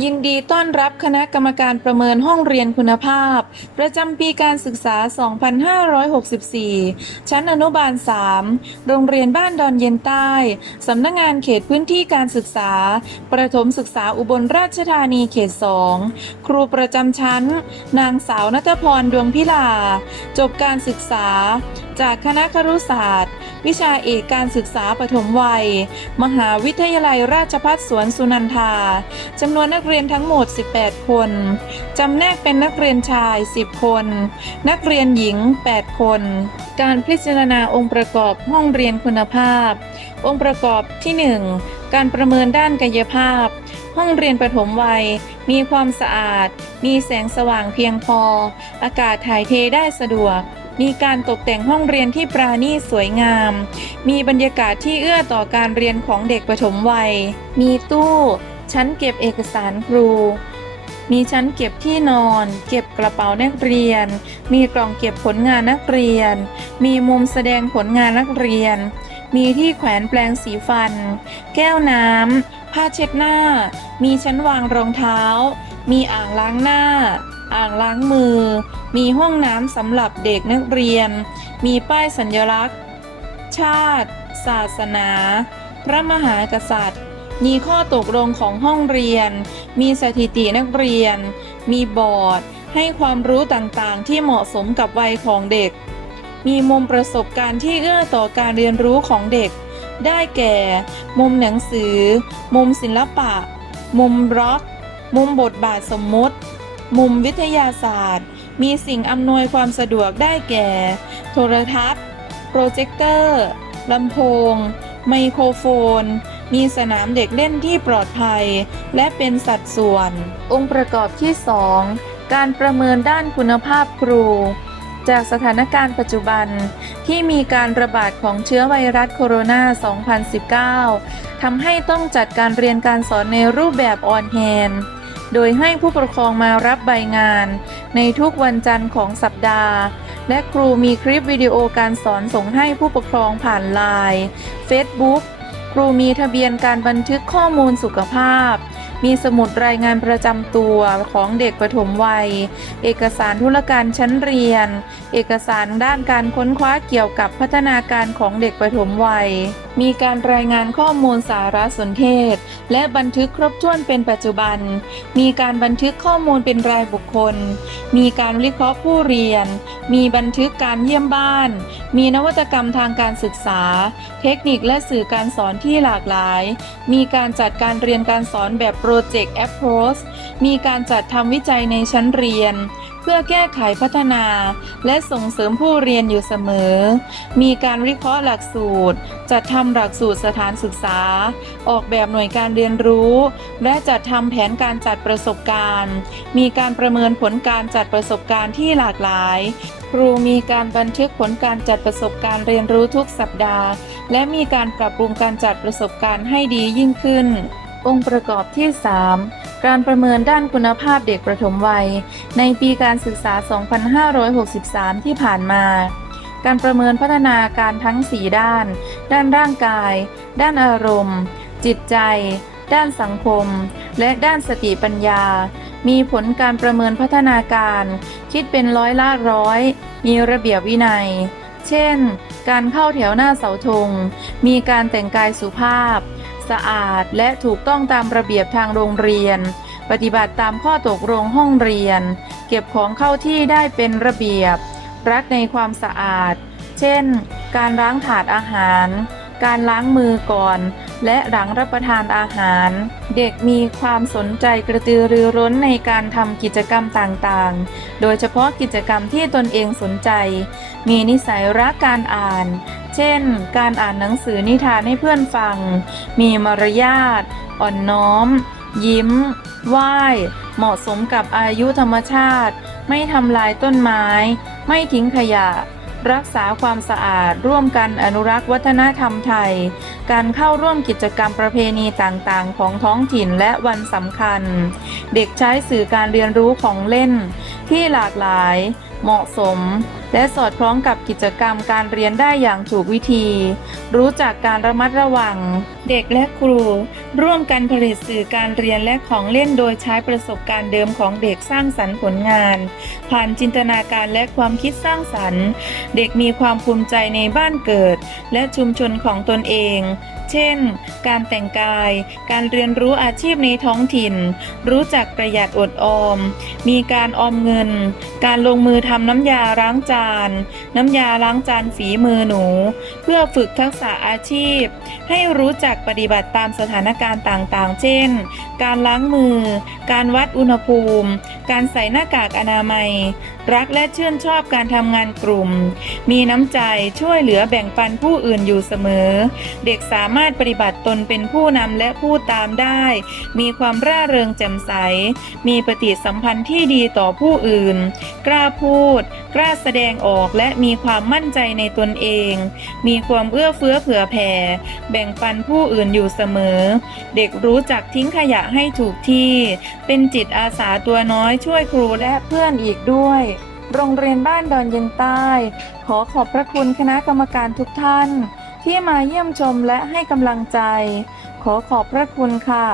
ยินดีต้อนรับคณะกรรมการประเมินห้องเรียนคุณภาพ ประจำปีการศึกษา 2564 ชั้นอนุบาล 3 โรงเรียนบ้านดอนเย็นใต้ สำนักงานเขตพื้นที่การศึกษา ประถมศึกษาอุบลราชธานีเขต 2 ครูประจำชั้น นางสาวนัทพรดวงพิลา จบการศึกษา จากคณะครุศาสตร์ วิชาเอกการศึกษาปฐมวัย มหาวิทยาลัยราชภัฏสวนสุนันทาจำนวนนักเรียนทั้งหมด 18 คนจำแนกเป็นนักเรียนชาย 10 คน นักเรียนหญิง 8 คน การพิจารณาองค์ประกอบห้องเรียนคุณภาพ องค์ประกอบที่ 1 การประเมินด้านกายภาพ ห้องเรียนประถมวัย มีความสะอาด มีแสงสว่างเพียงพอ อากาศถ่ายเทได้สะดวก มีการตกแต่งห้องเรียนที่ปราณีตสวยงาม มีบรรยากาศที่เอื้อต่อการเรียนของเด็กประถมวัย มีตู้ ชั้นเก็บเอกสารครู มีชั้นเก็บที่นอน เก็บกระเป๋านักเรียน มีกล่องเก็บผลงานนักเรียน มีมุมแสดงผลงานนักเรียน มีที่แขวนแปลงสีฟัน แก้วน้ำผ้าเช็ดหน้า มีชั้นวางรองเท้า มีอ่างล้างหน้า อ่างล้างมือ มีห้องน้ำสำหรับเด็กนักเรียน มีป้ายสัญลักษณ์ ชาติ ศาสนา พระมหากษัตริย์ มีข้อตกลงของห้องเรียน มีสถิตินักเรียน มีบอร์ด ให้ความรู้ต่างๆ ที่เหมาะสมกับวัยของเด็ก มีมุมประสบการณ์ที่เอื้อต่อการเรียนรู้ของเด็ก ได้แก่ มุมหนังสือ มุมศิลปะ มุมร็อก มุมบทบาทสมมุติ มุมวิทยาศาสตร์ มีสิ่งอำนวยความสะดวกได้แก่ โทรทัศน์ โปรเจคเตอร์ ลำโพง ไมโครโฟน มีสนามเด็กเล่นที่ปลอดภัย และเป็นสัดส่วน องค์ประกอบที่ 2 การประเมินด้านคุณภาพครู จากสถานการณ์ปัจจุบันที่มีการระบาดของเชื้อไวรัสโคโรนา 2019ทำให้ต้องจัดการเรียนการสอนในรูปแบบออนแฮน โดยให้ผู้ปกครองมารับใบงาน ในทุกวันจันทร์ของสัปดาห์ และครูมีคลิปวิดีโอการสอนส่งให้ผู้ปกครองผ่านไลน์ Facebook ครูมีทะเบียนการบันทึกข้อมูลสุขภาพ มีสมุดรายงานประจำตัวของเด็กประถมวัย เอกสารธุรการชั้นเรียน เอกสารด้านการค้นคว้าเกี่ยวกับพัฒนาการของเด็กประถมวัย มีการรายงานข้อมูลสารสนเทศ และบันทึกครบถ้วนเป็นปัจจุบัน มีการบันทึกข้อมูลเป็นรายบุคคล มีการวิเคราะห์ผู้เรียน มีบันทึกการเยี่ยมบ้าน มีนวัตกรรมทางการศึกษา เทคนิคและสื่อการสอนที่หลากหลาย มีการจัดการเรียนการสอนแบบโปรเจกต์แอปโพสมีการจัดทำวิจัยในชั้นเรียน เพื่อแก้ไขพัฒนา และส่งเสริมผู้เรียนอยู่เสมอ มีการวิเคราะห์หลักสูตร จัดทำหลักสูตรสถานศึกษา ออกแบบหน่วยการเรียนรู้ และจัดทำแผนการจัดประสบการณ์ มีการประเมินผลการจัดประสบการณ์ที่หลากหลาย ครูมีการบันทึกผลการจัดประสบการณ์เรียนรู้ทุกสัปดาห์ และมีการปรับปรุงการจัดประสบการณ์ให้ดียิ่งขึ้น องค์ประกอบที่ 3 การประเมินด้านคุณภาพเด็กประถมวัย ในปีการศึกษา 2563 ที่ผ่านมา การประเมินพัฒนาการทั้ง 4 ด้าน ด้านร่างกาย ด้านอารมณ์ จิตใจ ด้านสังคม และด้านสติปัญญา มีผลการประเมินพัฒนาการ คิดเป็นร้อยละร้อย มีระเบียบวินัย เช่น การเข้าแถวหน้าเสาธง มีการแต่งกายสุภาพ สะอาดและถูกต้องตามระเบียบทางโรงเรียน ปฏิบัติตามข้อตกลงห้องเรียน เก็บของเข้าที่ได้เป็นระเบียบ รักในความสะอาด เช่น การล้างถาดอาหาร การล้างมือก่อน และหลังรับประทานอาหาร เด็กมีความสนใจกระตือรือร้นในการทำกิจกรรมต่างๆ โดยเฉพาะกิจกรรมที่ตนเองสนใจ มีนิสัยรักการอ่าน เช่น การอ่านหนังสือนิทานให้เพื่อนฟัง มีมารยาท อ่อนน้อม ยิ้ม ไหว้ เหมาะสมกับอายุธรรมชาติ ไม่ทำลายต้นไม้ ไม่ทิ้งขยะ รักษาความสะอาด ร่วมกันอนุรักษ์วัฒนธรรมไทย การเข้าร่วมกิจกรรมประเพณีต่างๆ ของท้องถิ่นและวันสำคัญ เด็กใช้สื่อการเรียนรู้ของเล่น ที่หลากหลาย เหมาะสม และสอดคล้องกับกิจกรรมการเรียนได้อย่างถูกวิธี รู้จักการระมัดระวัง เด็กและครู ร่วมกันผลิตสื่อการเรียนและของเล่นโดยใช้ประสบการณ์เดิมของเด็กสร้างสรรค์ผลงาน ผ่านจินตนาการและความคิดสร้างสรรค์ เด็กมีความภูมิใจในบ้านเกิด และชุมชนของตนเอง เช่น การแต่งกาย การเรียนรู้อาชีพในท้องถิ่น รู้จักประหยัดอดออม มีการออมเงิน การลงมือทำน้ำยาล้างจานน้ำยาล้างจานฝีมือหนู เพื่อฝึกทักษะอาชีพ ให้รู้จักปฏิบัติตามสถานการณ์ต่างๆ เช่น การล้างมือ การวัดอุณหภูมิ การใส่หน้ากากอนามัย รักและชื่นชอบการทำงานกลุ่ม มีน้ำใจช่วยเหลือแบ่งปันผู้อื่นอยู่เสมอ เด็กสามารถปฏิบัติตนเป็นผู้นำและผู้ตามได้ มีความร่าเริงแจ่มใส มีปฏิสัมพันธ์ที่ดีต่อผู้อื่น กล้าพูด กล้าแสดงงออกและมีความมั่นใจในตนเอง มีความเอื้อเฟื้อเผื่อแผ่ แบ่งปันผู้อื่นอยู่เสมอ เด็กรู้จักทิ้งขยะให้ถูกที่ เป็นจิตอาสาตัวน้อยช่วยครูและเพื่อนอีกด้วย โรงเรียนบ้านดอนเย็นใต้ ขอขอบพระคุณคณะกรรมการทุกท่าน ที่มาเยี่ยมชมและให้กำลังใจ ขอขอบพระคุณค่ะ